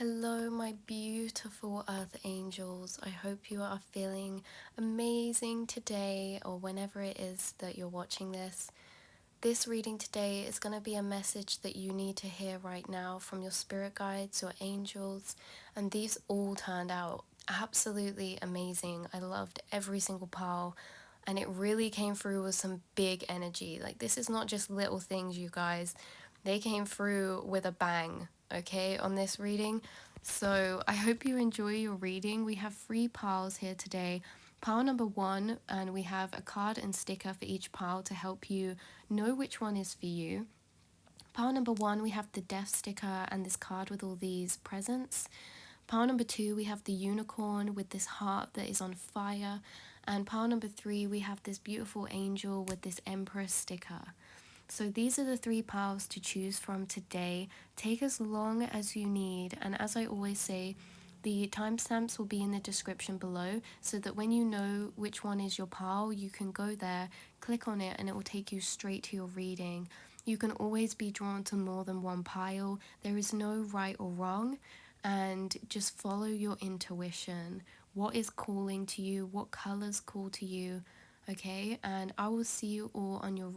Hello, my beautiful earth angels. I hope you are feeling amazing today or whenever it is that you're watching this. This reading today is going to be a message that you need to hear right now from your spirit guides, your angels, and these all turned out absolutely amazing. I loved every single pile, and it really came through with some big energy. Like, this is not just little things, you guys. They came through with a bang, okay, on this reading. So I hope you enjoy your reading. We have 3 piles here today. Pile number 1, and we have a card and sticker for each pile to help you know which one is for you. Pile number 1, we have the death sticker and this card with all these presents. Pile number 2, we have the unicorn with this heart that is on fire. And pile number 3, we have this beautiful angel with this empress sticker. So these are the 3 piles to choose from today. Take as long as you need, and as I always say, the timestamps will be in the description below so that when you know which one is your pile, you can go there, click on it, and it will take you straight to your reading. You can always be drawn to more than one pile. There is no right or wrong, and just follow your intuition. What is calling to you? What colors call to you? Okay, and I will see you all on your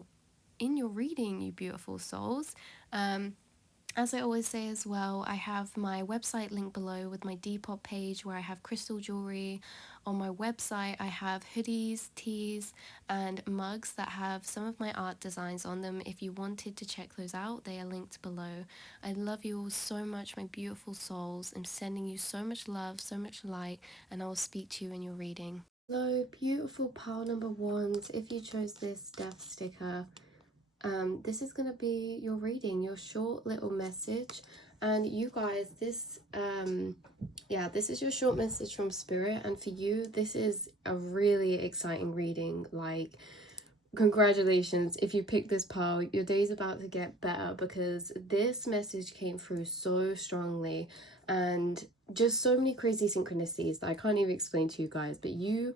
in your reading, you beautiful souls. As I always say as well, I have my website linked below with my Depop page where I have crystal jewelry. On my website, I have hoodies, tees, and mugs that have some of my art designs on them. If you wanted to check those out, they are linked below. I love you all so much, my beautiful souls. I'm sending you so much love, so much light, and I will speak to you in your reading. Hello, beautiful pile number 1s. If you chose this death sticker, this is going to be your reading, your short little message. And you guys, this is your short message from spirit, and for you this is a really exciting reading. Like, congratulations if you picked this pile. Your day's about to get better because this message came through so strongly, and just so many crazy synchronicities that I can't even explain to you guys. But you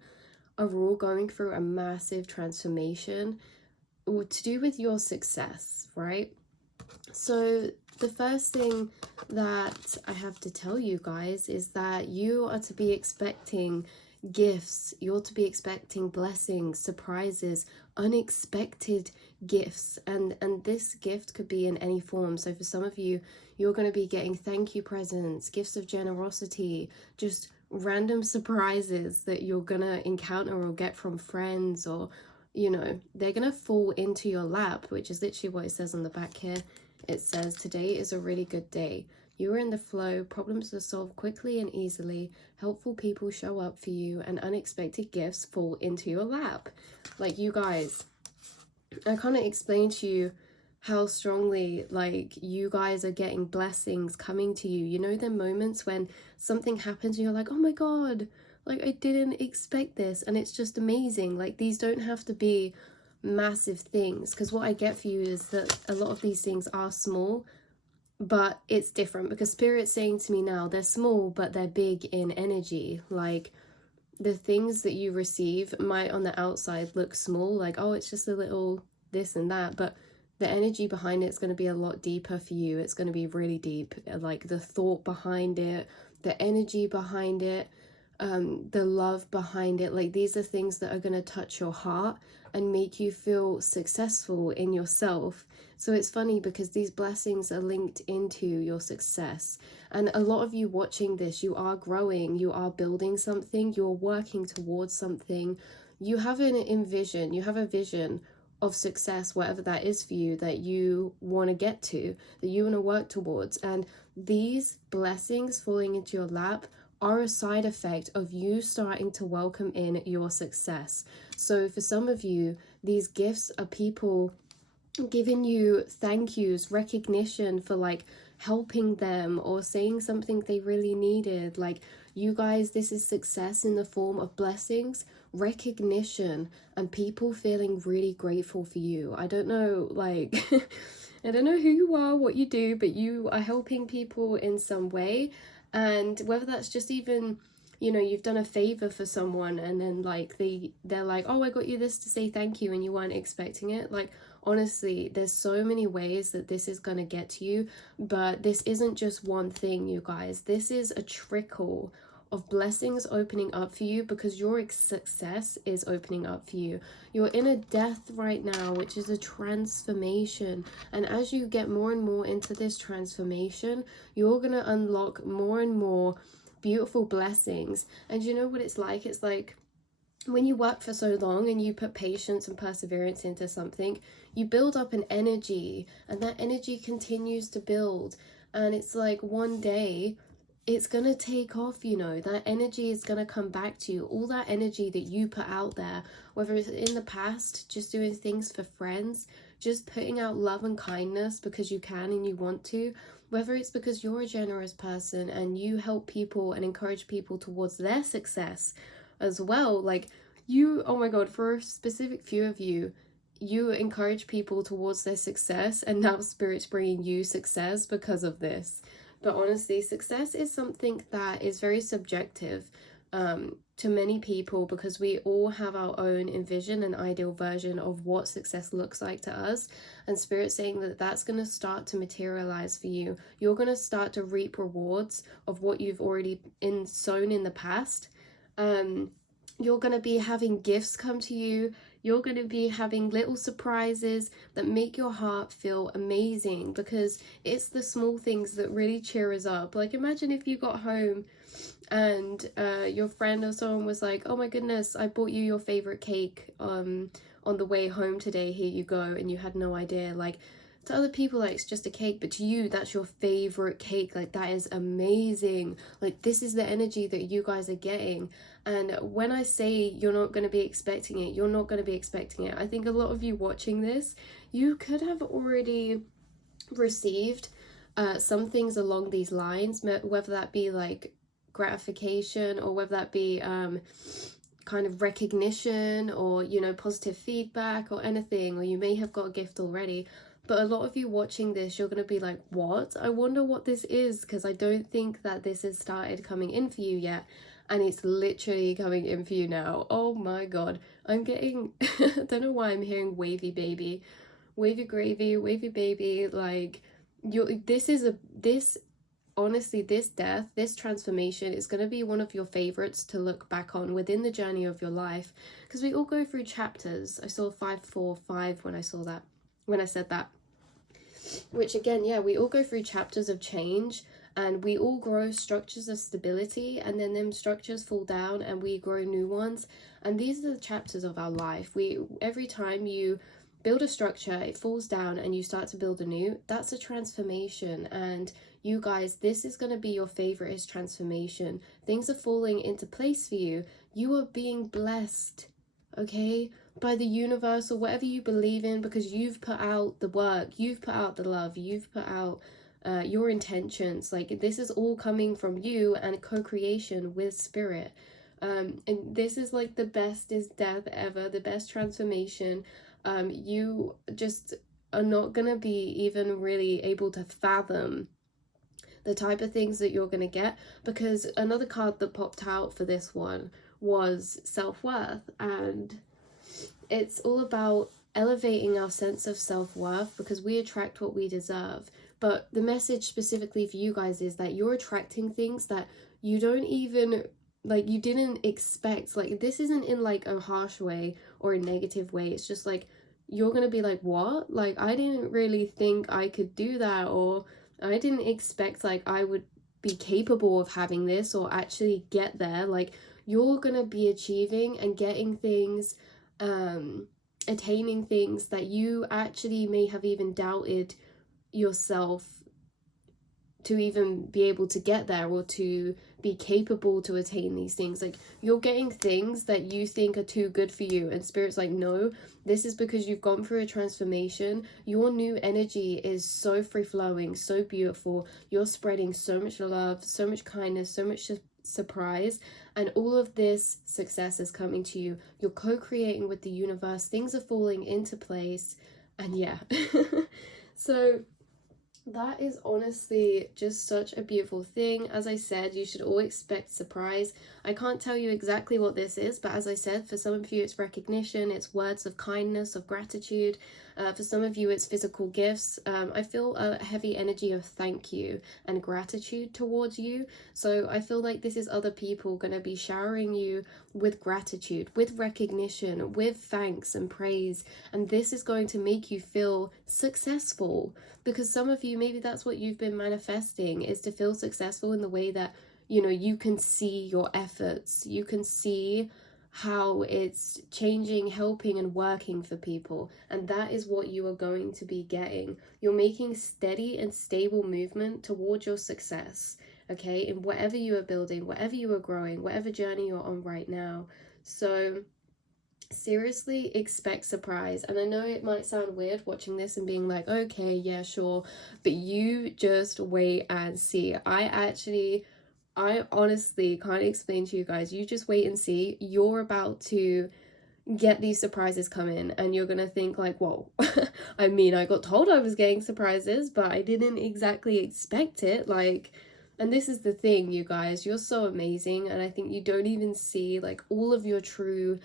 are all going through a massive transformation to do with your success, right? So the first thing that I have to tell you guys is that you are to be expecting gifts. You're to be expecting blessings, surprises, unexpected gifts, and this gift could be in any form. So for some of you, you're going to be getting thank you presents, gifts of generosity, just random surprises that you're gonna encounter or get from friends, or they're gonna fall into your lap, which is literally what it says on the back here. It says, today is a really good day. You are in the flow, problems are solved quickly and easily, helpful people show up for you, and unexpected gifts fall into your lap. Like, you guys, I can't explain to you how strongly, like, you guys are getting blessings coming to you. You know, the moments when something happens and you're like, oh my god, like, I didn't expect this, and it's just amazing. Like, these don't have to be massive things, because what I get for you is that a lot of these things are small, but it's different because Spirit's saying to me now, they're small but they're big in energy. Like, the things that you receive might on the outside look small, like, oh, it's just a little this and that, but the energy behind it's going to be a lot deeper for you. It's going to be really deep, like the thought behind it, the energy behind it, the love behind it. Like, these are things that are going to touch your heart and make you feel successful in yourself. So it's funny because these blessings are linked into your success, and a lot of you watching this, you are growing, you are building something, you're working towards something. You have you have a vision of success, whatever that is for you, that you want to get to, that you want to work towards. And these blessings falling into your lap are a side effect of you starting to welcome in your success. So for some of you, these gifts are people giving you thank yous, recognition for, like, helping them or saying something they really needed. Like, you guys, this is success in the form of blessings, recognition, and people feeling really grateful for you. I don't know, like, I don't know who you are, what you do, but you are helping people in some way. And whether that's just even, you've done a favor for someone, and then, like, they're like, oh, I got you this to say thank you, and you weren't expecting it. Like, honestly, there's so many ways that this is going to get to you, but this isn't just one thing, you guys. This is a trickle of blessings opening up for you because your success is opening up for you. You're in a death right now, which is a transformation. And as you get more and more into this transformation, you're going to unlock more and more beautiful blessings. And you know what it's like? It's like when you work for so long and you put patience and perseverance into something, you build up an energy, and that energy continues to build. And it's like one day it's gonna take off, you know, that energy is gonna come back to you. All that energy that you put out there, whether it's in the past, just doing things for friends, just putting out love and kindness because you can and you want to, whether it's because you're a generous person and you help people and encourage people towards their success as well. Like you, oh my god, for a specific few of you, you encourage people towards their success, and now Spirit's bringing you success because of this. But honestly, success is something that is very subjective to many people, because we all have our own envision and ideal version of what success looks like to us. And Spirit's saying that that's going to start to materialize for you. You're going to start to reap rewards of what you've already sown in the past. You're going to be having gifts come to you. You're going to be having little surprises that make your heart feel amazing, because it's the small things that really cheer us up. Like imagine if you got home and your friend or someone was like, oh my goodness, I bought you your favorite cake on the way home today, here you go, and you had no idea. Like to other people, like it's just a cake, but to you that's your favorite cake. Like that is amazing. Like this is the energy that you guys are getting. And when I say you're not going to be expecting it, you're not going to be expecting it. I think a lot of you watching this, you could have already received some things along these lines, whether that be like gratification, or whether that be kind of recognition, or you know, positive feedback or anything, or you may have got a gift already. But a lot of you watching this, you're going to be like, what? I wonder what this is, because I don't think that this has started coming in for you yet. And it's literally coming in for you now. Oh my god. I'm getting, I don't know why I'm hearing wavy baby. Wavy gravy, wavy baby. Like, honestly, this death, this transformation is going to be one of your favorites to look back on within the journey of your life. Because we all go through chapters. I saw 545 when I said that. Which again, yeah, we all go through chapters of change, and we all grow structures of stability, and then them structures fall down and we grow new ones. And these are the chapters of our life. Every time you build a structure, it falls down and you start to build a new. That's a transformation. And you guys, this is going to be your favorite transformation. Things are falling into place for you. You are being blessed, okay, by the universe or whatever you believe in, because you've put out the work, you've put out the love, you've put out your intentions. Like this is all coming from you and co-creation with Spirit. And this is like the bestest death ever, the best transformation. You just are not gonna be even really able to fathom the type of things that you're gonna get, because another card that popped out for this one was self-worth, and it's all about elevating our sense of self-worth, because we attract what we deserve. But the message specifically for you guys is that you're attracting things that you don't even, like, you didn't expect. Like, this isn't in like a harsh way or a negative way. It's just like, you're gonna be like, what? Like, I didn't really think I could do that, or I didn't expect like I would be capable of having this or actually get there. Like, you're gonna be achieving and getting things, attaining things that you actually may have even doubted yourself to even be able to get there, or to be capable to attain these things. Like, you're getting things that you think are too good for you, and Spirit's like, no, this is because you've gone through a transformation. Your new energy is so free flowing, so beautiful. You're spreading so much love, so much kindness, so much surprise, and all of this success is coming to you. You're co-creating with the universe. Things are falling into place, and yeah. So That is honestly just such a beautiful thing. As I said, you should all expect surprise. I can't tell you exactly what this is, but as I said, for some of you it's recognition, it's words of kindness, of gratitude. For some of you it's physical gifts. I feel a heavy energy of thank you and gratitude towards you. So I feel like this is other people going to be showering you with gratitude, with recognition, with thanks and praise. And this is going to make you feel successful. Because some of you, maybe that's what you've been manifesting, is to feel successful in the way that, you know, you can see your efforts, you can see how it's changing, helping and working for people. And that is what you are going to be getting. You're making steady and stable movement towards your success, okay, in whatever you are building, whatever you are growing, whatever journey you're on right now. So seriously, expect surprise. And I know it might sound weird watching this and being like, okay, yeah, sure, but you just wait and see. I honestly can't explain to you guys. You just wait and see. You're about to get these surprises come in and you're gonna think like, whoa. I mean, I got told I was getting surprises, but I didn't exactly expect it. Like, and this is the thing, you guys, you're so amazing, and I think you don't even see like all of your true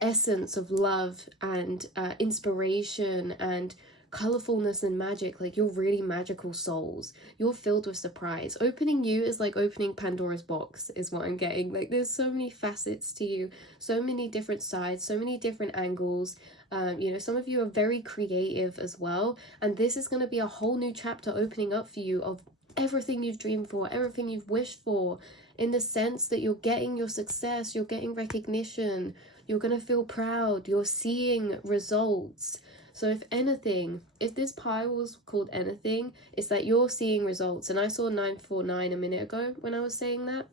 essence of love and inspiration and colorfulness and magic. Like, you're really magical souls. You're filled with surprise. Opening you is like opening Pandora's box, is what I'm getting. Like, there's so many facets to you, so many different sides, so many different angles. You know, some of you are very creative as well, and this is going to be a whole new chapter opening up for you of everything you've dreamed for, everything you've wished for, in the sense that you're getting your success, you're getting recognition, you're going to feel proud, you're seeing results. So if anything, if this pile was called anything, it's that you're seeing results. And I saw 949 a minute ago when I was saying that.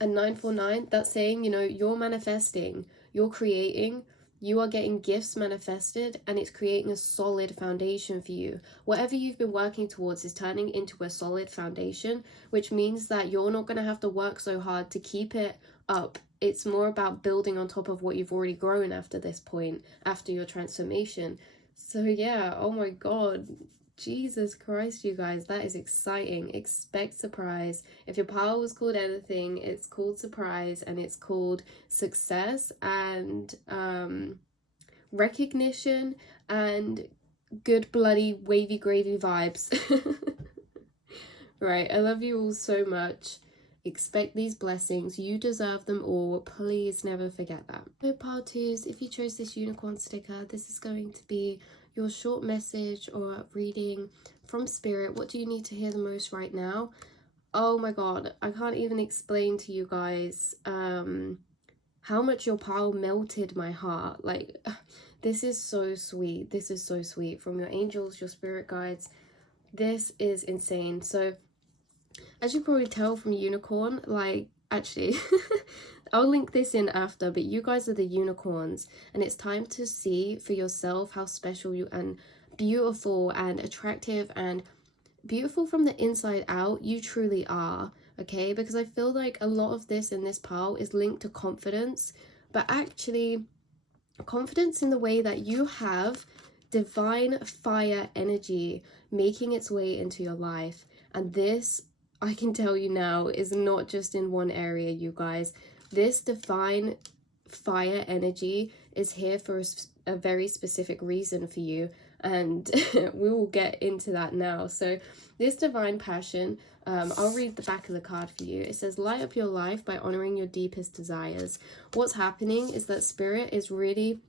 And 949, that's saying, you know, you're manifesting, you're creating, you are getting gifts manifested, and it's creating a solid foundation for you. Whatever you've been working towards is turning into a solid foundation, which means that you're not going to have to work so hard to keep it up. It's more about building on top of what you've already grown after this point, after your transformation. So yeah, oh my god, Jesus Christ, you guys, that is exciting. Expect surprise. If your pile was called anything, it's called surprise, and it's called success and recognition and good bloody wavy gravy vibes. Right, I love you all so much. Expect these blessings. You deserve them all. Please never forget that. So part twos, if you chose this unicorn sticker, this is going to be your short message or reading from spirit. What do you need to hear the most right now? Oh my god, I can't even explain to you guys how much your pile melted my heart. Like, this is so sweet. This is so sweet. From your angels, your spirit guides. This is insane. So as you probably tell from unicorn, like, actually I'll link this in after, but you guys are the unicorns, and it's time to see for yourself how special you and beautiful and attractive and beautiful from the inside out you truly are, okay? Because I feel like a lot of this in this pile is linked to confidence, but actually confidence in the way that you have divine fire energy making its way into your life. And this, I can tell you now, is not just in one area, you guys. This divine fire energy is here for a very specific reason for you, and we will get into that now. So this divine passion, I'll read the back of the card for you. It says, light up your life by honoring your deepest desires. What's happening is that spirit is really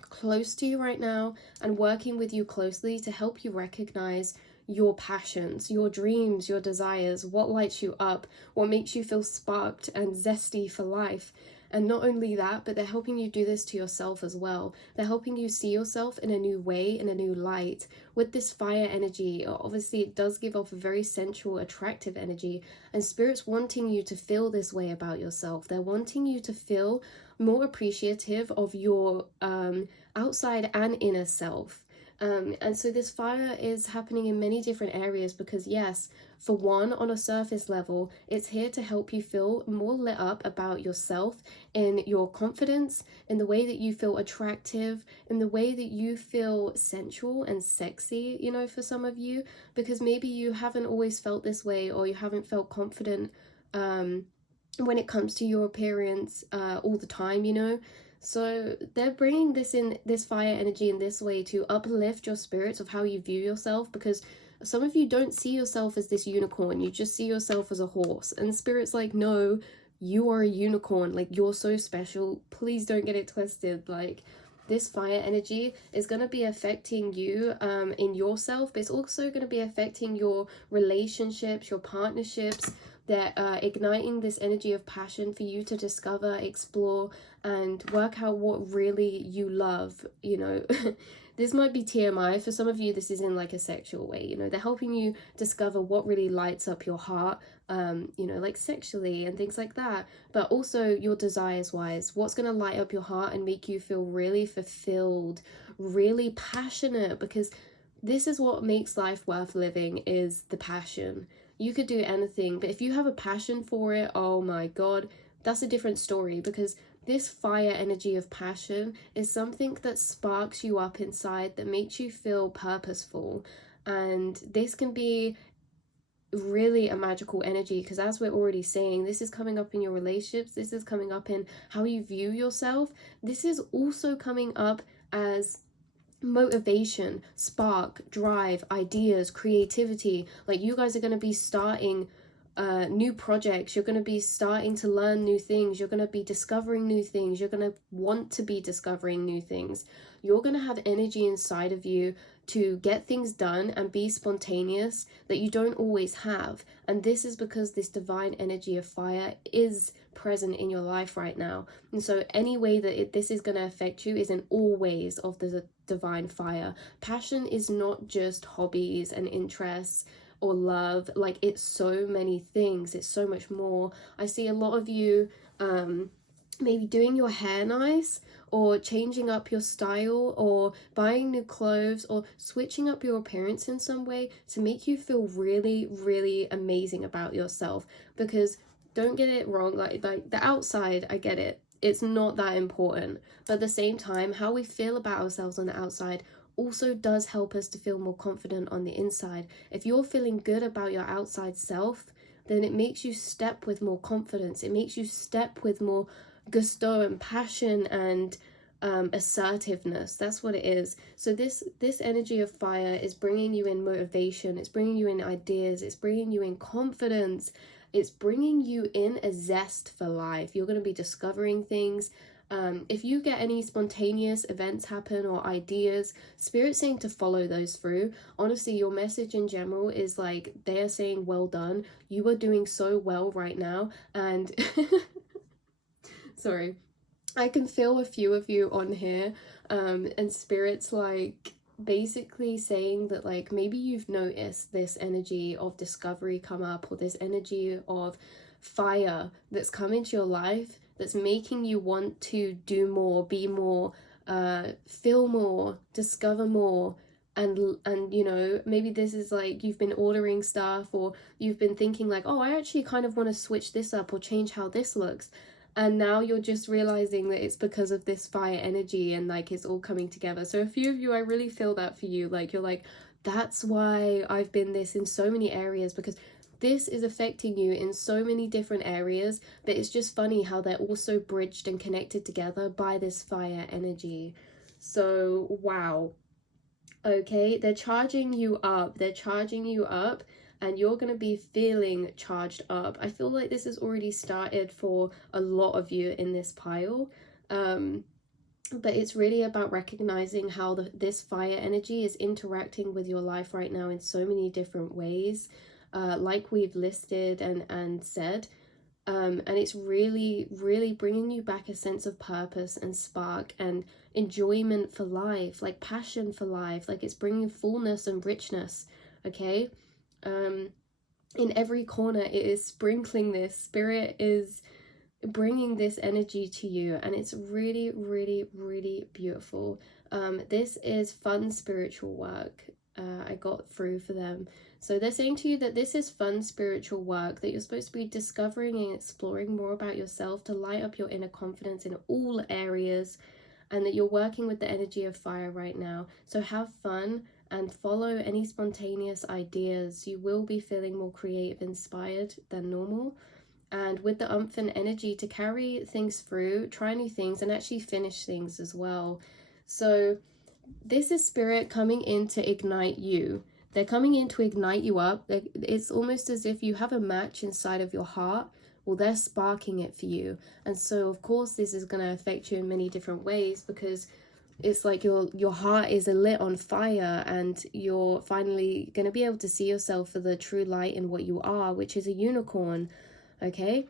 close to you right now and working with you closely to help you recognize your passions, your dreams, your desires, what lights you up, what makes you feel sparked and zesty for life. And not only that, but they're helping you do this to yourself as well. They're helping you see yourself in a new way, in a new light. With this fire energy, obviously it does give off a very sensual, attractive energy, and Spirit's wanting you to feel this way about yourself. They're wanting you to feel more appreciative of your outside and inner self. And so this fire is happening in many different areas because, yes, for one, on a surface level, it's here to help you feel more lit up about yourself, in your confidence, in the way that you feel attractive, in the way that you feel sensual and sexy, you know, for some of you, because maybe you haven't always felt this way, or you haven't felt confident when it comes to your appearance all the time, you know. So they're bringing this fire energy in this way to uplift your spirits of how you view yourself, because some of you don't see yourself as this unicorn, you just see yourself as a horse, and spirit's like, no, you are a unicorn, like you're so special, please don't get it twisted. Like, this fire energy is going to be affecting you in yourself, but it's also going to be affecting your relationships, your partnerships. They're igniting this energy of passion for you to discover, explore, and work out what really you love, you know. This might be TMI. For some of you, this is in like a sexual way, you know. They're helping you discover what really lights up your heart, you know, like sexually and things like that. But also your desires wise, what's going to light up your heart and make you feel really fulfilled, really passionate, because this is what makes life worth living, is the passion. You could do anything, but if you have a passion for it, oh my god, that's a different story, because this fire energy of passion is something that sparks you up inside, that makes you feel purposeful. And this can be really a magical energy, because as we're already saying, this is coming up in your relationships, this is coming up in how you view yourself, this is also coming up as motivation, spark, drive, ideas, creativity. Like, you guys are going to be starting new projects, you're going to be starting to learn new things, you're going to be discovering new things, you're going to want to be discovering new things, you're going to have energy inside of you to get things done and be spontaneous that you don't always have. And this is because this divine energy of fire is present in your life right now. And so any way that this is going to affect you is in all ways of the divine fire. Passion is not just hobbies and interests or love, like it's so many things, it's so much more. I see a lot of you maybe doing your hair nice, or changing up your style, or buying new clothes, or switching up your appearance in some way to make you feel really, really amazing about yourself. Because don't get it wrong, like the outside, I get it, it's not that important, but at the same time, how we feel about ourselves on the outside also does help us to feel more confident on the inside. If you're feeling good about your outside self, then it makes you step with more confidence, it makes you step with more gusto and passion and assertiveness. That's what it is. So this energy of fire is bringing you in motivation, it's bringing you in ideas, it's bringing you in confidence, it's bringing you in a zest for life. You're going to be discovering things. If you get any spontaneous events happen or ideas, Spirit's saying to follow those through. Honestly, your message in general is like, they're saying well done, you are doing so well right now. And sorry, I can feel a few of you on here, and Spirit's like basically saying that, like, maybe you've noticed this energy of discovery come up, or this energy of fire that's come into your life that's making you want to do more, be more, feel more, discover more. And you know, maybe this is like you've been ordering stuff, or you've been thinking like, oh, I actually kind of want to switch this up or change how this looks, and now you're just realizing that it's because of this fire energy, and like it's all coming together. So a few of you, I really feel that for you, like you're like, that's why I've been this in so many areas, because this is affecting you in so many different areas, but it's just funny how they're also bridged and connected together by this fire energy. So wow, okay, they're charging you up, and you're going to be feeling charged up. I feel like this has already started for a lot of you in this pile, but it's really about recognizing how this fire energy is interacting with your life right now in so many different ways, like we've listed and said. And it's really, really bringing you back a sense of purpose and spark and enjoyment for life, like passion for life, like it's bringing fullness and richness, okay? In every corner, it is sprinkling this. Spirit is bringing this energy to you, and it's really, really, really beautiful. This is fun spiritual work. I got through for them. So they're saying to you that this is fun spiritual work, that you're supposed to be discovering and exploring more about yourself to light up your inner confidence in all areas, and that you're working with the energy of fire right now. So have fun and follow any spontaneous ideas. You will be feeling more creative, inspired than normal. And with the umph and energy to carry things through, try new things, and actually finish things as well. So this is spirit coming in to ignite you. They're coming in to ignite you up. It's almost as if you have a match inside of your heart. Well, they're sparking it for you. And so, of course, this is going to affect you in many different ways, because it's like your heart is lit on fire, and you're finally going to be able to see yourself for the true light in what you are, which is a unicorn. Okay,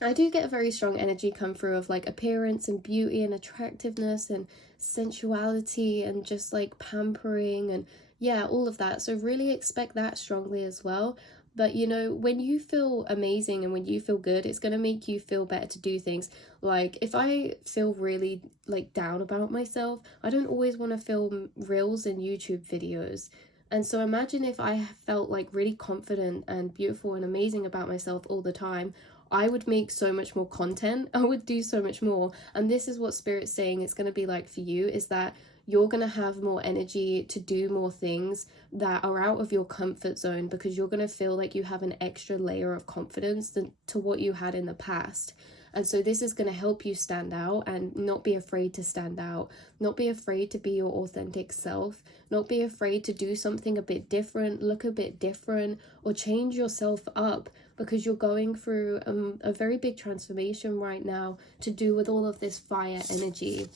I do get a very strong energy come through of like appearance and beauty and attractiveness and sensuality and just like pampering and yeah, all of that. So really expect that strongly as well. But you know, when you feel amazing and when you feel good, it's going to make you feel better to do things. Like if I feel really like down about myself, I don't always want to film reels and YouTube videos. And so imagine if I felt like really confident and beautiful and amazing about myself all the time. I would make so much more content. I would do so much more. And this is what Spirit's saying it's going to be like for you, is that you're going to have more energy to do more things that are out of your comfort zone, because you're going to feel like you have an extra layer of confidence than to what you had in the past. And so this is going to help you stand out and not be afraid to stand out, not be afraid to be your authentic self, not be afraid to do something a bit different, look a bit different, or change yourself up, because you're going through a very big transformation right now to do with all of this fire energy.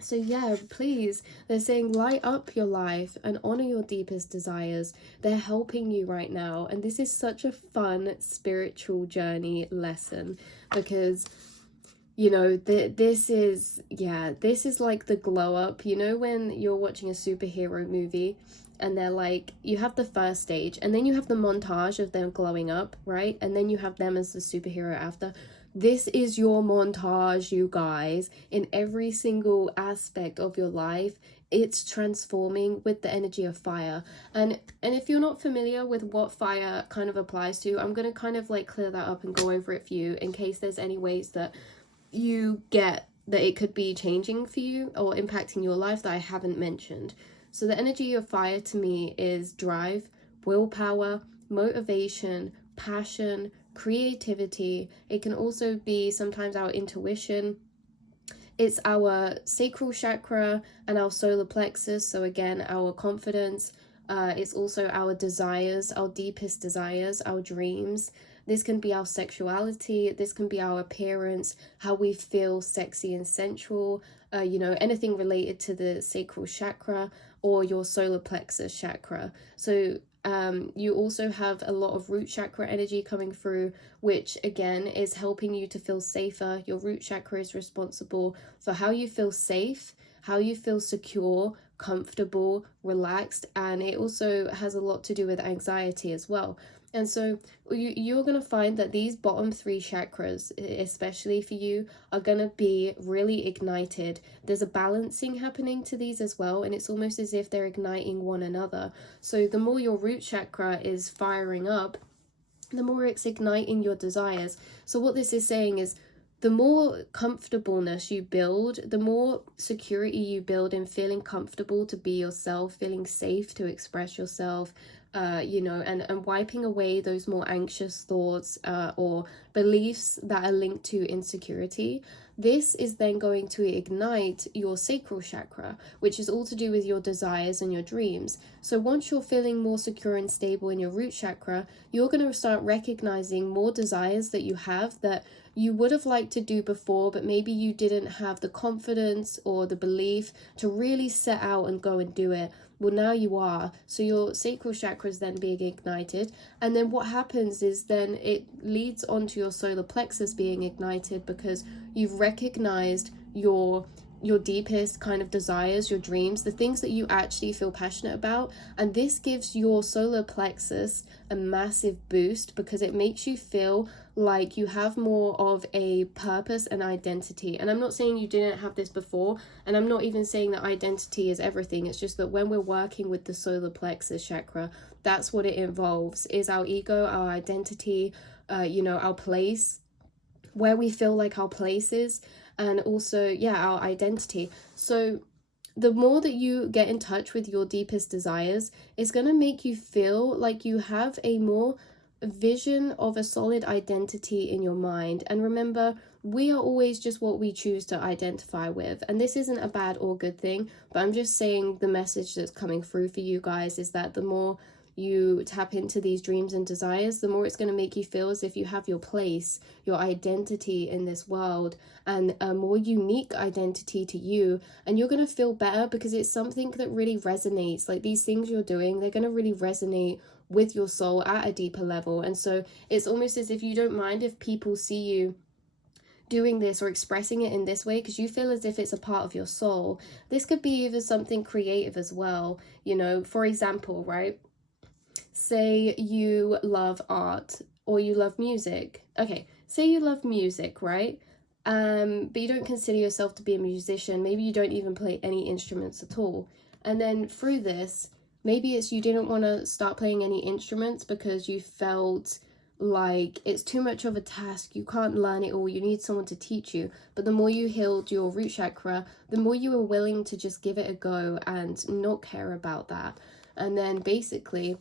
So yeah, please, they're saying light up your life and honor your deepest desires. They're helping you right now. And this is such a fun spiritual journey lesson, because you know, this is like the glow up. You know, when you're watching a superhero movie and they're like, you have the first stage and then you have the montage of them glowing up, right? And then you have them as the superhero after. This is your montage, you guys, in every single aspect of your life. It's transforming with the energy of fire. And if you're not familiar with what fire kind of applies to, I'm going to kind of like clear that up and go over it for you in case there's any ways that you get that it could be changing for you or impacting your life that I haven't mentioned. So the energy of fire to me is drive, willpower, motivation, passion, creativity. It can also be sometimes our intuition. It's our sacral chakra and our solar plexus. So again, our confidence. It's also our desires, our deepest desires, our dreams. This can be our sexuality. This can be our appearance, how we feel sexy and sensual. You know, anything related to the sacral chakra or your solar plexus chakra. So you also have a lot of root chakra energy coming through, which again is helping you to feel safer. Your root chakra is responsible for how you feel safe, how you feel secure, comfortable, relaxed, and it also has a lot to do with anxiety as well. And so you're going to find that these bottom three chakras, especially for you, are going to be really ignited. There's a balancing happening to these as well, and it's almost as if they're igniting one another. So the more your root chakra is firing up, the more it's igniting your desires. So what this is saying is, the more comfortableness you build, the more security you build in feeling comfortable to be yourself, feeling safe to express yourself, you know, and wiping away those more anxious thoughts or beliefs that are linked to insecurity. This is then going to ignite your sacral chakra, which is all to do with your desires and your dreams. So once you're feeling more secure and stable in your root chakra, you're going to start recognizing more desires that you have that you would have liked to do before, but maybe you didn't have the confidence or the belief to really set out and go and do it. Well, now you are. So your sacral chakra is then being ignited. And then what happens is then it leads on to your solar plexus being ignited, because you've recognized your your deepest kind of desires, your dreams, the things that you actually feel passionate about. And this gives your solar plexus a massive boost because it makes you feel like you have more of a purpose and identity. And I'm not saying you didn't have this before, and I'm not even saying that identity is everything. It's just that when we're working with the solar plexus chakra, that's what it involves, is our ego, our identity, our place, where we feel like our place is, and also our identity. So the more that you get in touch with your deepest desires, it's going to make you feel like you have a more vision of a solid identity in your mind. And remember, we are always just what we choose to identify with, and this isn't a bad or good thing, but I'm just saying the message that's coming through for you guys is that the more you tap into these dreams and desires, the more it's going to make you feel as if you have your place, your identity in this world, and a more unique identity to you. And you're going to feel better because it's something that really resonates. Like, these things you're doing, they're going to really resonate with your soul at a deeper level. And so it's almost as if you don't mind if people see you doing this or expressing it in this way, because you feel as if it's a part of your soul. This could be even something creative as well. For example, right? Say you love art or you love music. Okay, say you love music, right? But you don't consider yourself to be a musician. Maybe you don't even play any instruments at all. And then through this, maybe it's you didn't want to start playing any instruments because you felt like it's too much of a task, you can't learn it all, you need someone to teach you. But the more you healed your root chakra, the more you were willing to just give it a go and not care about that. And then basically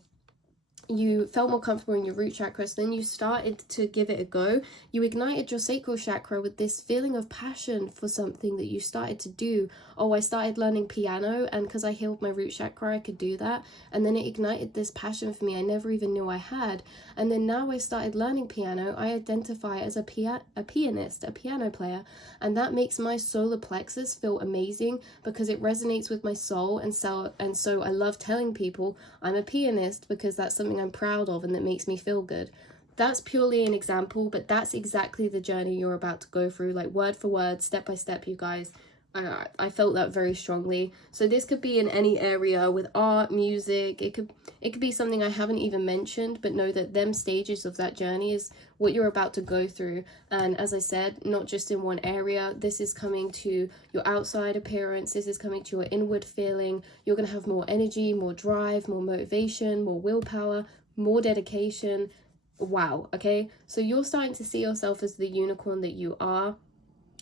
you felt more comfortable in your root chakra, so then you started to give it a go. You ignited your sacral chakra with this feeling of passion for something that you started to do. Oh, I started learning piano, and because I healed my root chakra, I could do that. And then it ignited this passion for me I never even knew I had. And then now I started learning piano. I identify as a pianist, a piano player, and that makes my solar plexus feel amazing because it resonates with my soul. And so I love telling people I'm a pianist because that's something I'm proud of and that makes me feel good. That's purely an example, but that's exactly the journey you're about to go through, like word for word, step by step, you guys. I felt that very strongly. So this could be in any area with art, music. It could be something I haven't even mentioned, but know that them stages of that journey is what you're about to go through. And as I said, not just in one area. This is coming to your outside appearance. This is coming to your inward feeling. You're going to have more energy, more drive, more motivation, more willpower, more dedication. Wow. Okay. So you're starting to see yourself as the unicorn that you are.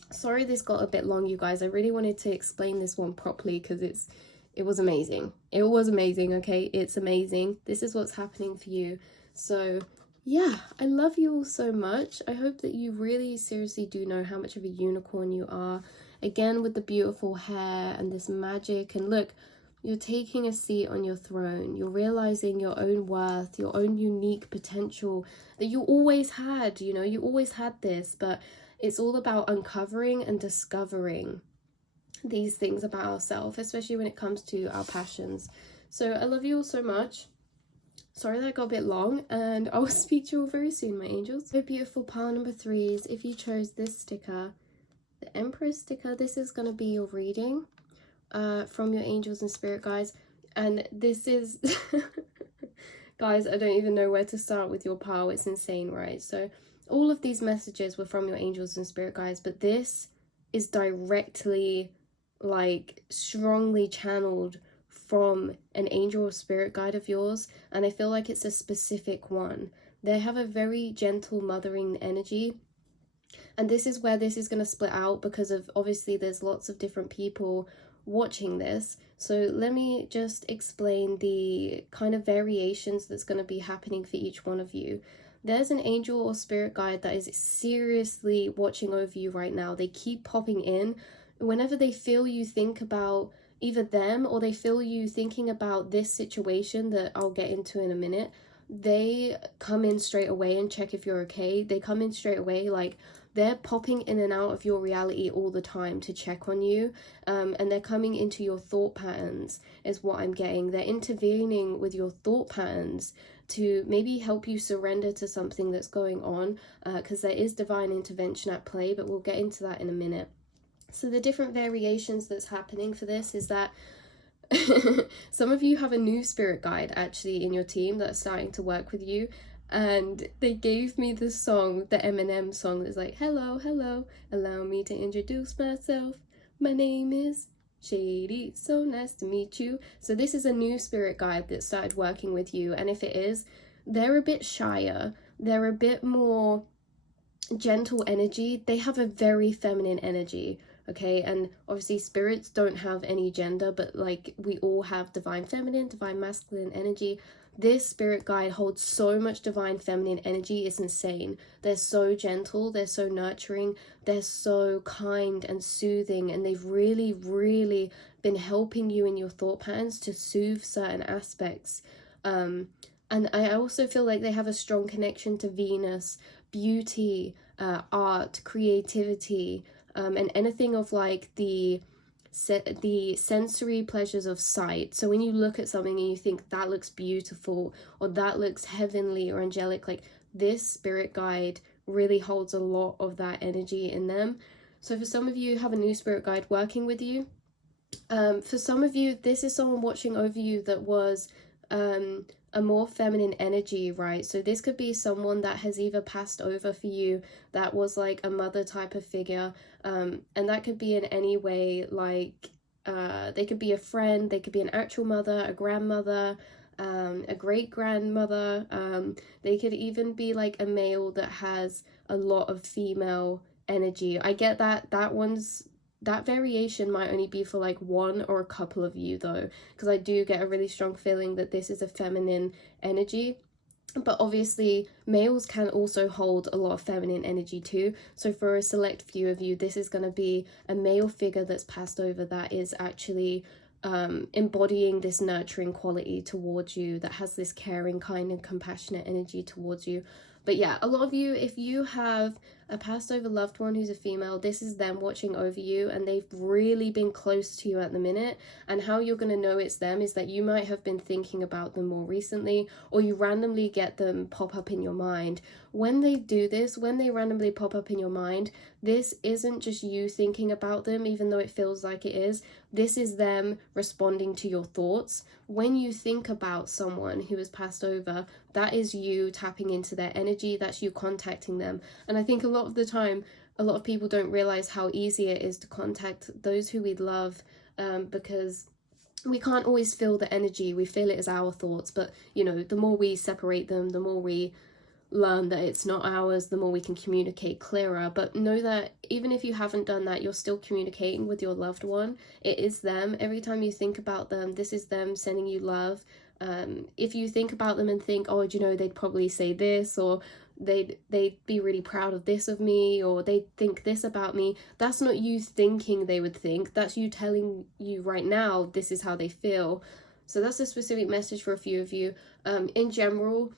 Sorry this got a bit long, you guys. I really wanted to explain this one properly because it was amazing. It was amazing, okay? It's amazing. This is what's happening for you. So yeah, I love you all so much. I hope that you really seriously do know how much of a unicorn you are. Again, with the beautiful hair and this magic. And look, you're taking a seat on your throne. You're realizing your own worth, your own unique potential that you always had. You always had this, but it's all about uncovering and discovering these things about ourselves, especially when it comes to our passions. So I love you all so much. Sorry that I got a bit long, and I will speak to you all very soon, my angels. So beautiful, pile number 3s. If you chose this sticker, the Empress sticker, this is going to be your reading from your angels and spirit guides. And this is... Guys, I don't even know where to start with your pile. It's insane, right? So all of these messages were from your angels and spirit guides, but this is directly, like, strongly channeled from an angel or spirit guide of yours, and I feel like it's a specific one. They have a very gentle, mothering energy, and this is where this is going to split out because of, obviously, there's lots of different people watching this. So let me just explain the kind of variations that's going to be happening for each one of you. There's an angel or spirit guide that is seriously watching over you right now. They keep popping in. Whenever they feel you think about either them or they feel you thinking about this situation that I'll get into in a minute, they come in straight away and check if you're okay. They come in straight away, like they're popping in and out of your reality all the time to check on you, and they're coming into your thought patterns is what I'm getting. They're intervening with your thought patterns to maybe help you surrender to something that's going on, because there is divine intervention at play, but we'll get into that in a minute. So the different variations that's happening for this is that some of you have a new spirit guide actually in your team that's starting to work with you, and they gave me the song, the Eminem song that's like, hello, hello, allow me to introduce myself, my name is Shady, so nice to meet you. So this is a new spirit guide that started working with you, and if it is, they're a bit shyer, they're a bit more gentle energy, they have a very feminine energy, okay? And obviously spirits don't have any gender, but like we all have divine feminine, divine masculine energy. This spirit guide holds so much divine feminine energy, it's insane. They're so gentle, they're so nurturing, they're so kind and soothing, and they've really been helping you in your thought patterns to soothe certain aspects. And I also feel like they have a strong connection to Venus, beauty, art, creativity, and anything of like the sensory pleasures of sight. So when you look at something and you think that looks beautiful or that looks heavenly or angelic, like this spirit guide really holds a lot of that energy in them. So for some of you have a new spirit guide working with you. For some of you, this is someone watching over you that was a more feminine energy, right? So this could be someone that has either passed over for you, that was like a mother type of figure, and that could be in any way, like they could be a friend, they could be an actual mother, a grandmother, a great grandmother, they could even be like a male that has a lot of female energy. I get that variation might only be for like one or a couple of you though, because I do get a really strong feeling that this is a feminine energy. But obviously males can also hold a lot of feminine energy too. So for a select few of you, this is going to be a male figure that's passed over that is actually embodying this nurturing quality towards you, that has this caring, kind and compassionate energy towards you. But yeah, a lot of you, if you have a passed over loved one who's a female, this is them watching over you, and they've really been close to you at the minute. And how you're going to know it's them is that you might have been thinking about them more recently, or you randomly get them pop up in your mind. When they do this, when they randomly pop up in your mind, this isn't just you thinking about them, even though it feels like it is. This is them responding to your thoughts. When you think about someone who has passed over, that is you tapping into their energy, that's you contacting them. And I think a lot of the time, a lot of people don't realize how easy it is to contact those who we love, because we can't always feel the energy, we feel it as our thoughts, but you know, the more we separate them, the more we learn that it's not ours, the more we can communicate clearer. But know that even if you haven't done that, you're still communicating with your loved one. It is them. Every time you think about them, this is them sending you love. If you think about them and think, oh, do you know, they'd probably say this, or they'd be really proud of this of me, or they'd think this about me, that's not you thinking they would think, that's you telling you right now this is how they feel. So that's a specific message for a few of you. In general,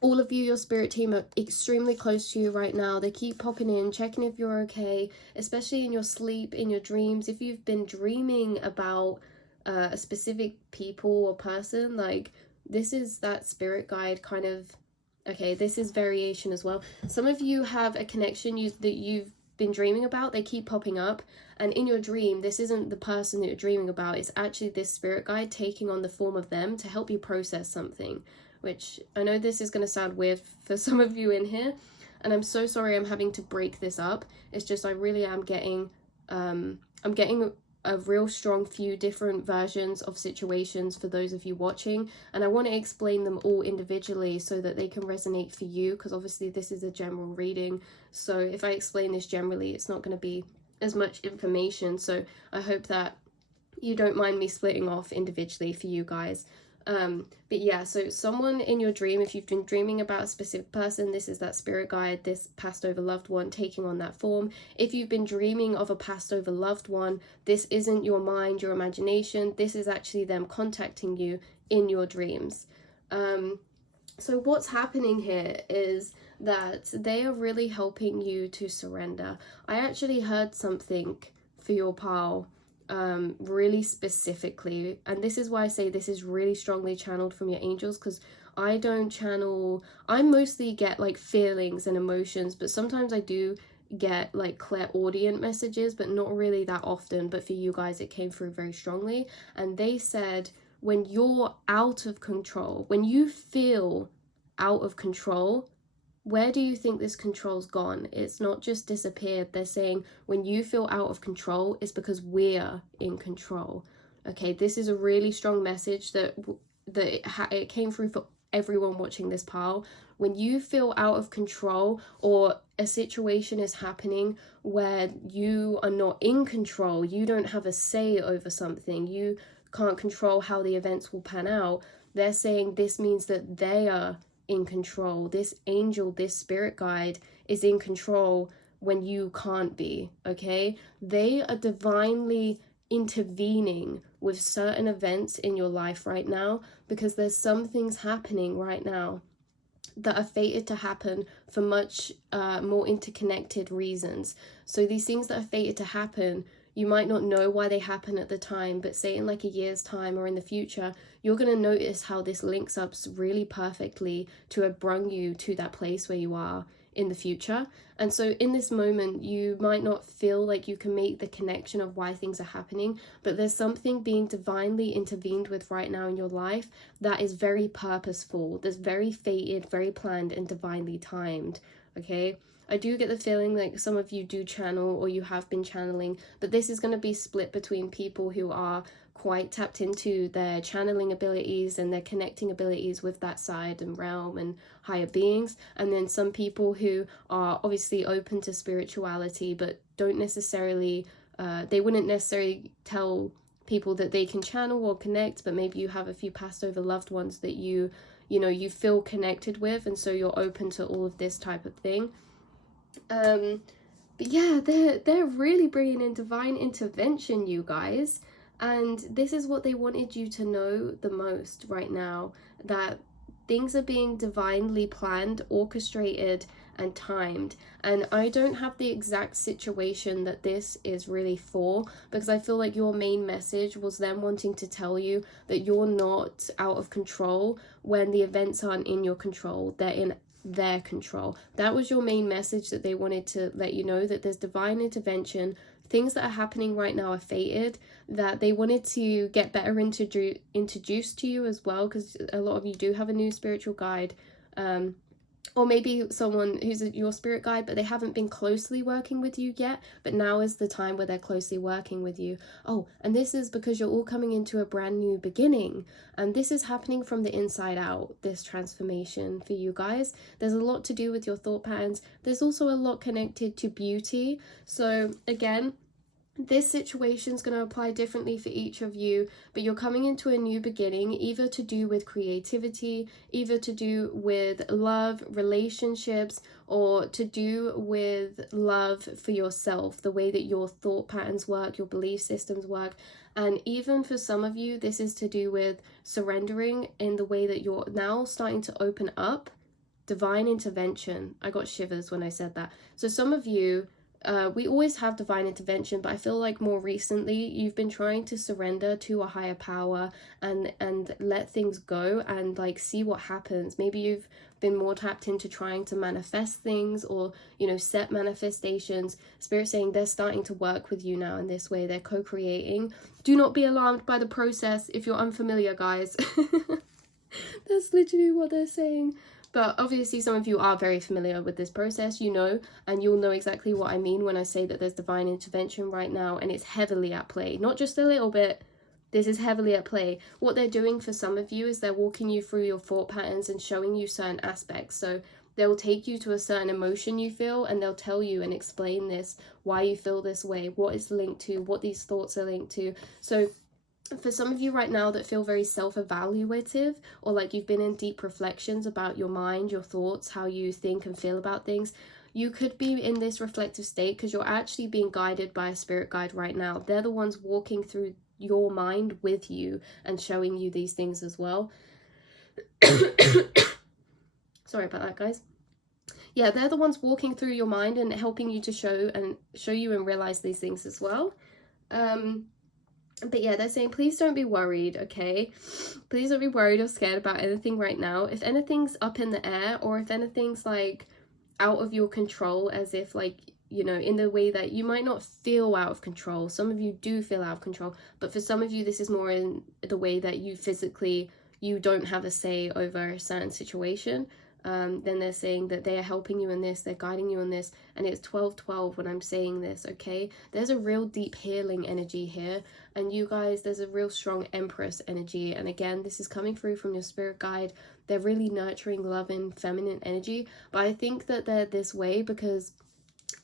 all of you, your spirit team, are extremely close to you right now. They keep popping in, checking if you're okay, especially in your sleep, in your dreams. If you've been dreaming about a specific people or person, like this is that spirit guide kind of, okay, this is variation as well. Some of you have a connection that you've been dreaming about, they keep popping up, and in your dream, this isn't the person that you're dreaming about, it's actually this spirit guide taking on the form of them to help you process something. Which I know this is going to sound weird for some of you in here, and I'm so sorry I'm having to break this up. It's just I really am getting I'm getting a real strong few different versions of situations for those of you watching, and I want to explain them all individually so that they can resonate for you, because obviously this is a general reading, so if I explain this generally it's not going to be as much information. So I hope that you don't mind me splitting off individually for you guys. But yeah, so someone in your dream, if you've been dreaming about a specific person, this is that spirit guide, this passed over loved one taking on that form. If you've been dreaming of a passed over loved one, this isn't your mind, your imagination, this is actually them contacting you in your dreams. So what's happening here is that they are really helping you to surrender. I actually heard something for your pal really specifically, and this is why I say this is really strongly channeled from your angels, because I don't channel, I mostly get like feelings and emotions, but sometimes I do get like clairaudient messages, but not really that often. But for you guys, it came through very strongly. And they said, when you're out of control, when you feel out of control, where do you think this control's gone? It's not just disappeared. They're saying when you feel out of control, it's because we're in control. Okay, this is a really strong message that it came through for everyone watching this pile. When you feel out of control, or a situation is happening where you are not in control, you don't have a say over something, you can't control how the events will pan out, they're saying this means that they are in control. This angel, this spirit guide is in control when you can't be, okay? They are divinely intervening with certain events in your life right now, because there's some things happening right now that are fated to happen for much more interconnected reasons. So these things that are fated to happen, you might not know why they happen at the time, but say in like a year's time or in the future, you're going to notice how this links up really perfectly to have brung you to that place where you are in the future. And so in this moment, you might not feel like you can make the connection of why things are happening, but there's something being divinely intervened with right now in your life that is very purposeful, that's very fated, very planned, and divinely timed, okay? I do get the feeling like some of you do channel, or you have been channeling, but this is going to be split between people who are quite tapped into their channeling abilities and their connecting abilities with that side and realm and higher beings, and then some people who are obviously open to spirituality but don't necessarily they wouldn't necessarily tell people that they can channel or connect, but maybe you have a few passed over loved ones that you feel connected with, and so you're open to all of this type of thing. But yeah, they're really bringing in divine intervention, you guys. And this is what they wanted you to know the most right now, that things are being divinely planned, orchestrated, and timed. And I don't have the exact situation that this is really for, because I feel like your main message was them wanting to tell you that you're not out of control when the events aren't in your control, they're in their control. That was your main message, that they wanted to let you know that there's divine intervention. Things that are happening right now are fated, that they wanted to get better introduced to you as well, because a lot of you do have a new spiritual guide, or maybe someone who's your spirit guide, but they haven't been closely working with you yet, but now is the time where they're closely working with you. Oh, and this is because you're all coming into a brand new beginning, and this is happening from the inside out, this transformation for you guys. There's a lot to do with your thought patterns. There's also a lot connected to beauty. So again, this situation is going to apply differently for each of you, but you're coming into a new beginning, either to do with creativity, either to do with love, relationships, or to do with love for yourself, the way that your thought patterns work, your belief systems work. And even for some of you, this is to do with surrendering in the way that you're now starting to open up divine intervention. I got shivers when I said that. So some of you, we always have divine intervention, but I feel like more recently you've been trying to surrender to a higher power and let things go and like see what happens. Maybe you've been more tapped into trying to manifest things, or set manifestations. Spirit saying they're starting to work with you now in this way. They're co-creating. Do not be alarmed by the process if you're unfamiliar, guys. That's literally what they're saying. But obviously some of you are very familiar with this process, and you'll know exactly what I mean when I say that there's divine intervention right now, and it's heavily at play. Not just a little bit, this is heavily at play. What they're doing for some of you is they're walking you through your thought patterns and showing you certain aspects. So they'll take you to a certain emotion you feel, and they'll tell you and explain this, why you feel this way, what it's linked to, what these thoughts are linked to. So for some of you right now that feel very self-evaluative, or like you've been in deep reflections about your mind, your thoughts, how you think and feel about things, you could be in this reflective state because you're actually being guided by a spirit guide right now. They're the ones walking through your mind with you and showing you these things as well. Sorry about that, guys. Yeah, they're the ones walking through your mind and helping you to show you and realize these things as well. But yeah, they're saying, please don't be worried, okay? Please don't be worried or scared about anything right now. If anything's up in the air, or if anything's like out of your control, as if like you know, in the way that you might not feel out of control. Some of you do feel out of control, but for some of you, this is more in the way that you physically, you don't have a say over a certain situation. Then they're saying that they are helping you in this, they're guiding you in this, and it's 12-12 when I'm saying this, okay? There's a real deep healing energy here, and you guys, there's a real strong Empress energy, and again, this is coming through from your spirit guide. They're really nurturing, loving, feminine energy, but I think that they're this way because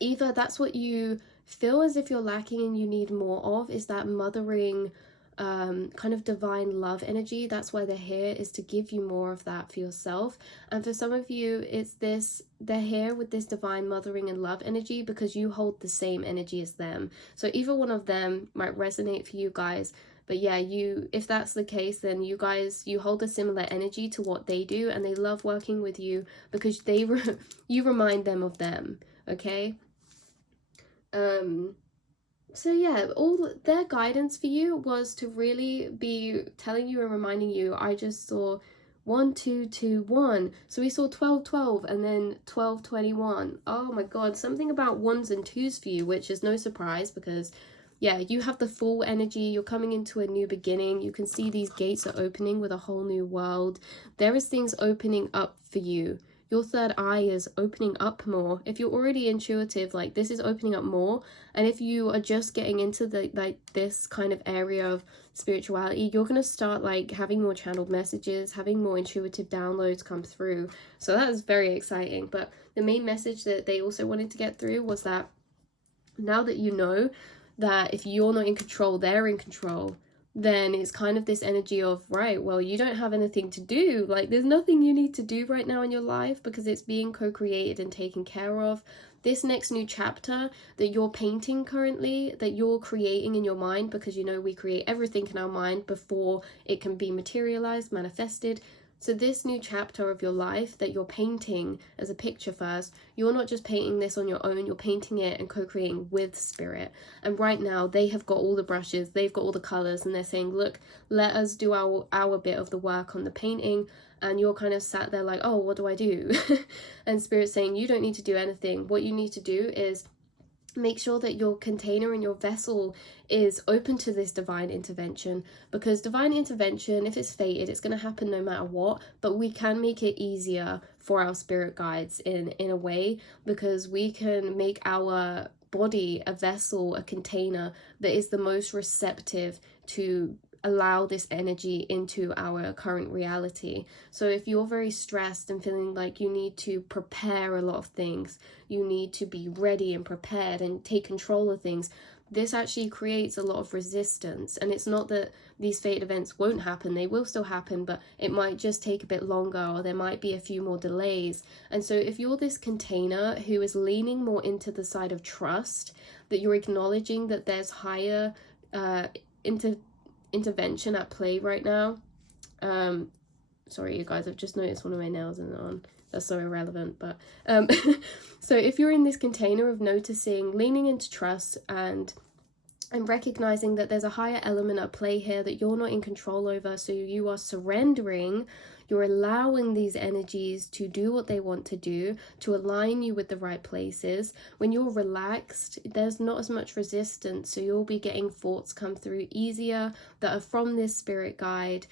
either that's what you feel as if you're lacking and you need more of, is that mothering, kind of divine love energy. That's why they're here, is to give you more of that for yourself. And for some of you, it's this, they're here with this divine mothering and love energy because you hold the same energy as them. So either one of them might resonate for you guys. But yeah, you, if that's the case, then you guys, you hold a similar energy to what they do, and they love working with you because they you remind them of them, okay? So yeah, all their guidance for you was to really be telling you and reminding you. I just saw 1 2 2 1, so we saw 12-12 and then 12-21. Oh my god, something about ones and twos for you, which is no surprise because yeah, you have the full energy. You're coming into a new beginning. You can see these gates are opening with a whole new world. There is things opening up for you. Your third eye is opening up more. If you're already intuitive, like this is opening up more. And if you are just getting into the like this kind of area of spirituality, you're going to start like having more channeled messages, having more intuitive downloads come through. So that is very exciting. But the main message that they also wanted to get through was that now that you know that if you're not in control, they're in control, then it's kind of this energy of, right, well, you don't have anything to do. Like, there's nothing you need to do right now in your life because it's being co-created and taken care of. This next new chapter that you're painting currently, that you're creating in your mind, because you know we create everything in our mind before it can be materialized, manifested. So this new chapter of your life that you're painting as a picture first, you're not just painting this on your own, you're painting it and co-creating with spirit. And right now they have got all the brushes, they've got all the colors, and they're saying, look, let us do our bit of the work on the painting. And you're kind of sat there like, oh, what do I do? And spirit's saying, you don't need to do anything. What you need to do is make sure that your container and your vessel is open to this divine intervention, because divine intervention, if it's fated, it's going to happen no matter what, but we can make it easier for our spirit guides in a way, because we can make our body a vessel, a container that is the most receptive to allow this energy into our current reality. So if you're very stressed and feeling like you need to prepare a lot of things, you need to be ready and prepared and take control of things, this actually creates a lot of resistance. And it's not that these fate events won't happen, they will still happen, but it might just take a bit longer, or there might be a few more delays. And so if you're this container who is leaning more into the side of trust, that you're acknowledging that there's higher intervention at play right now. Sorry you guys, I've just noticed one of my nails isn't on. That's so irrelevant, but so if you're in this container of noticing, leaning into trust and recognizing that there's a higher element at play here that you're not in control over, so you are surrendering, you're allowing these energies to do what they want to do, to align you with the right places. When you're relaxed, there's not as much resistance, so you'll be getting thoughts come through easier that are from this spirit guide.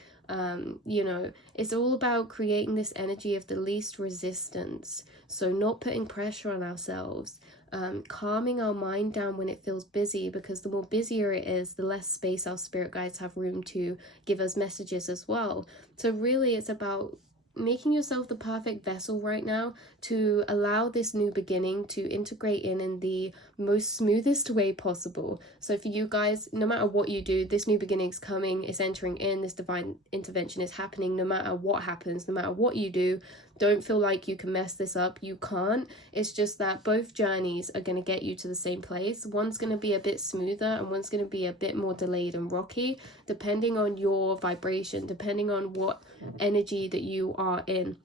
You know, it's all about creating this energy of the least resistance, so not putting pressure on ourselves. Calming our mind down when it feels busy, because the more busier it is, the less space our spirit guides have room to give us messages as well. So really it's about making yourself the perfect vessel right now to allow this new beginning to integrate in the most smoothest way possible. So for you guys, no matter what you do, this new beginning is coming, it's entering in, this divine intervention is happening. No matter what happens, no matter what you do, don't feel like you can mess this up. You can't. It's just that both journeys are going to get you to the same place. One's going to be a bit smoother and one's going to be a bit more delayed and rocky, depending on your vibration, depending on what energy that you are in.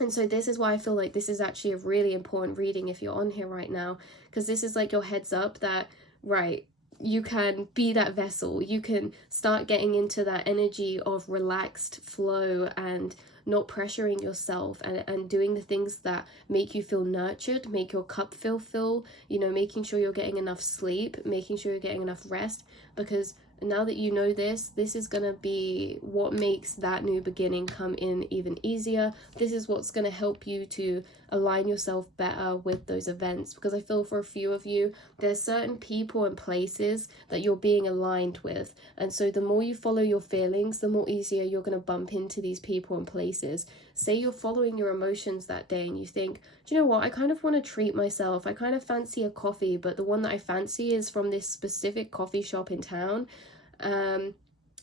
And so this is why I feel like this is actually a really important reading if you're on here right now, because this is like your heads up that, right, you can be that vessel. You can start getting into that energy of relaxed flow and not pressuring yourself, and doing the things that make you feel nurtured, make your cup feel full, you know, making sure you're getting enough sleep, making sure you're getting enough rest, because now that you know this is going to be what makes that new beginning come in even easier. This is what's going to help you to align yourself better with those events, because I feel for a few of you, there's certain people and places that you're being aligned with, and so the more you follow your feelings, the more easier you're going to bump into these people and places. Say you're following your emotions that day and you think, do you know what, I kind of want to treat myself, I kind of fancy a coffee, but the one that I fancy is from this specific coffee shop in town.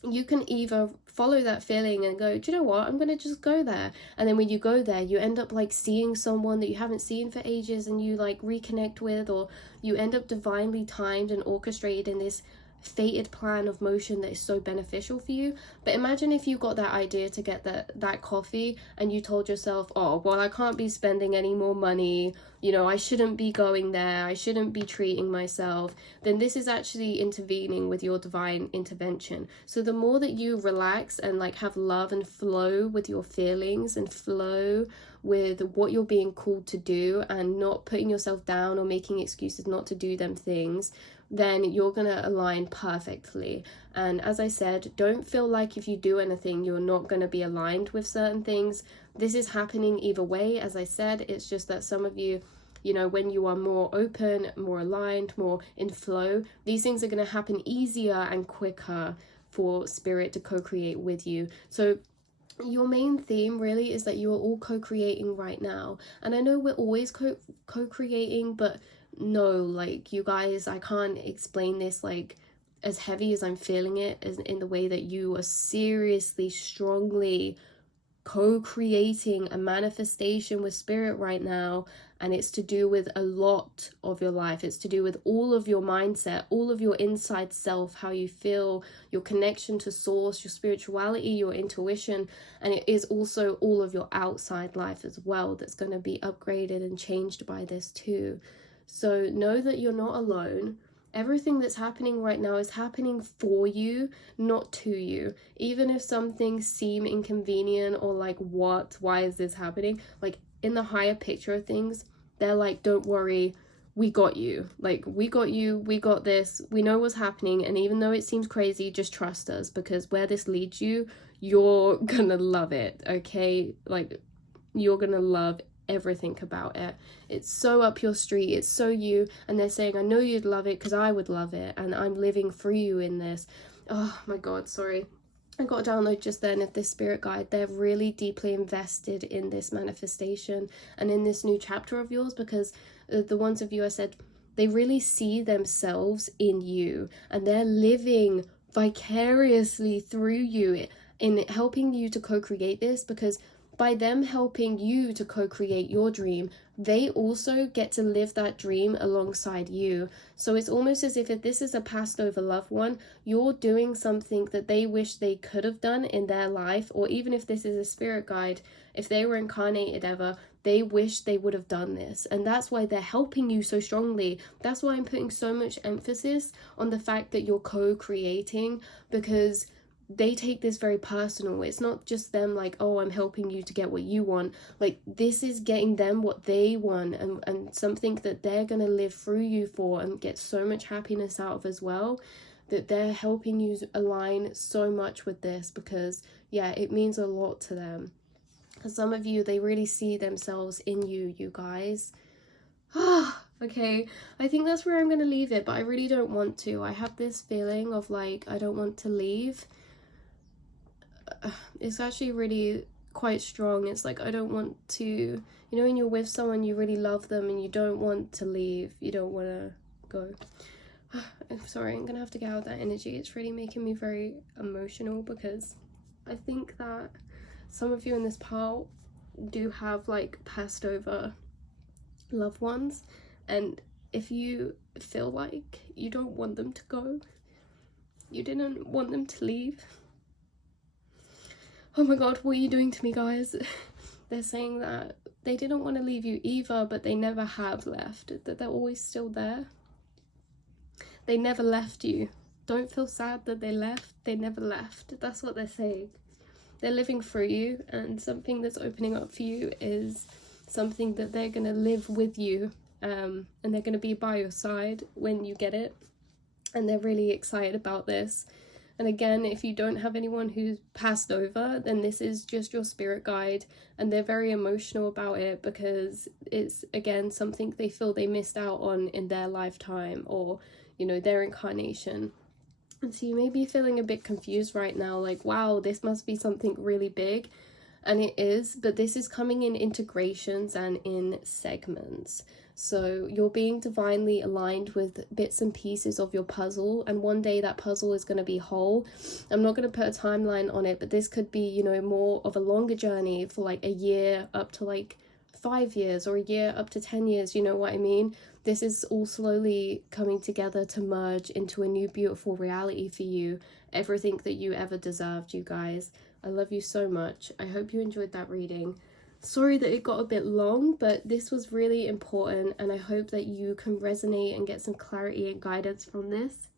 You can either follow that feeling and go, do you know what, I'm gonna just go there, and then when you go there you end up like seeing someone that you haven't seen for ages and you like reconnect with, or you end up divinely timed and orchestrated in this fated plan of motion that is so beneficial for you. But imagine if you got that idea to get that coffee and you told yourself, oh well, I can't be spending any more money, you know, I shouldn't be going there, I shouldn't be treating myself. Then this is actually intervening with your divine intervention. So the more that you relax and like have love and flow with your feelings and flow with what you're being called to do, and not putting yourself down or making excuses not to do them things, then you're gonna align perfectly. And as I said, don't feel like if you do anything you're not gonna be aligned with certain things. This is happening either way. As I said, it's just that some of you, you know, when you are more open, more aligned, more in flow, these things are going to happen easier and quicker for spirit to co-create with you. So your main theme really is that you are all co-creating right now. And I know we're always co-creating, but no, like, you guys, I can't explain this like as heavy as I'm feeling it, as in the way that you are seriously, strongly co-creating a manifestation with spirit right now. And it's to do with a lot of your life. It's to do with all of your mindset, all of your inside self, how you feel, your connection to source, your spirituality, your intuition. And it is also all of your outside life as well that's going to be upgraded and changed by this too. So know that you're not alone. Everything that's happening right now is happening for you, not to you. Even if some things seem inconvenient or like, what, why is this happening? Like, in the higher picture of things, they're like, don't worry, we got you. Like, we got you, we got this, we know what's happening. And even though it seems crazy, just trust us, because where this leads you, you're gonna love it, okay? Like, you're gonna love everything about it. It's so up your street, it's so you, and they're saying, I know you'd love it because I would love it, and I'm living for you in this. Oh my god, sorry. I got a download just then of this spirit guide. They're really deeply invested in this manifestation and in this new chapter of yours, because the ones of you I said, they really see themselves in you, and they're living vicariously through you in helping you to co-create this, because by them helping you to co-create your dream, they also get to live that dream alongside you. So it's almost as if this is a passed over loved one, you're doing something that they wish they could have done in their life, or even if this is a spirit guide, if they were incarnated ever, they wish they would have done this. And that's why they're helping you so strongly. That's why I'm putting so much emphasis on the fact that you're co-creating, because they take this very personal. It's not just them like, oh, I'm helping you to get what you want. Like, this is getting them what they want, and something that they're going to live through you for and get so much happiness out of as well, that they're helping you align so much with this, because yeah, it means a lot to them. And some of you, they really see themselves in you, you guys. Okay, I think that's where I'm going to leave it, but I really don't want to. I have this feeling of like, I don't want to leave. It's actually really quite strong. It's like, I don't want to, you know, when you're with someone, you really love them and you don't want to leave, you don't want to go. I'm sorry, I'm gonna have to get out of that energy. It's really making me very emotional, because I think that some of you in this part do have like passed over loved ones, and if you feel like you don't want them to go, you didn't want them to leave, oh my god, what are you doing to me, guys? They're saying that they didn't want to leave you either, but they never have left, that they're always still there. They never left you. Don't feel sad that they left. They never left. That's what they're saying. they're living through you, and something that's opening up for you is something that they're going to live with you, and they're going to be by your side when you get it, and they're really excited about this. And again, if you don't have anyone who's passed over, then this is just your spirit guide, and they're very emotional about it because it's, again, something they feel they missed out on in their lifetime, or, you know, their incarnation. And so you may be feeling a bit confused right now, like, wow, this must be something really big. And it is, but this is coming in integrations and in segments. So you're being divinely aligned with bits and pieces of your puzzle, and one day that puzzle is going to be whole. I'm not going to put a timeline on it, but this could be, you know, more of a longer journey for like a year up to like 5 years, or a year up to 10 years, you know what I mean? This is all slowly coming together to merge into a new beautiful reality for you, everything that you ever deserved, you guys. I love you so much. I hope you enjoyed that reading. Sorry that it got a bit long, but this was really important, and I hope that you can resonate and get some clarity and guidance from this.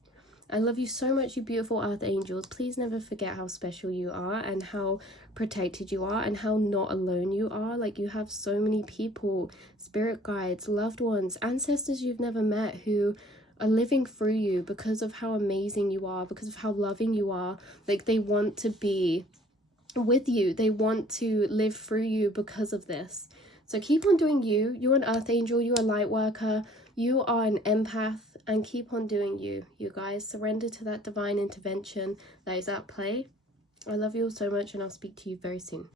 I love you so much, you beautiful earth angels. Please never forget how special you are, and how protected you are, and how not alone you are. Like, you have so many people, spirit guides, loved ones, ancestors you've never met, who are living through you because of how amazing you are, because of how loving you are. Like, they want to be with you, they want to live through you because of this. So keep on doing you. You're an earth angel, you're a light worker, you are an empath, and keep on doing you. You guys, surrender to that divine intervention that is at play. I love you all so much, and I'll speak to you very soon.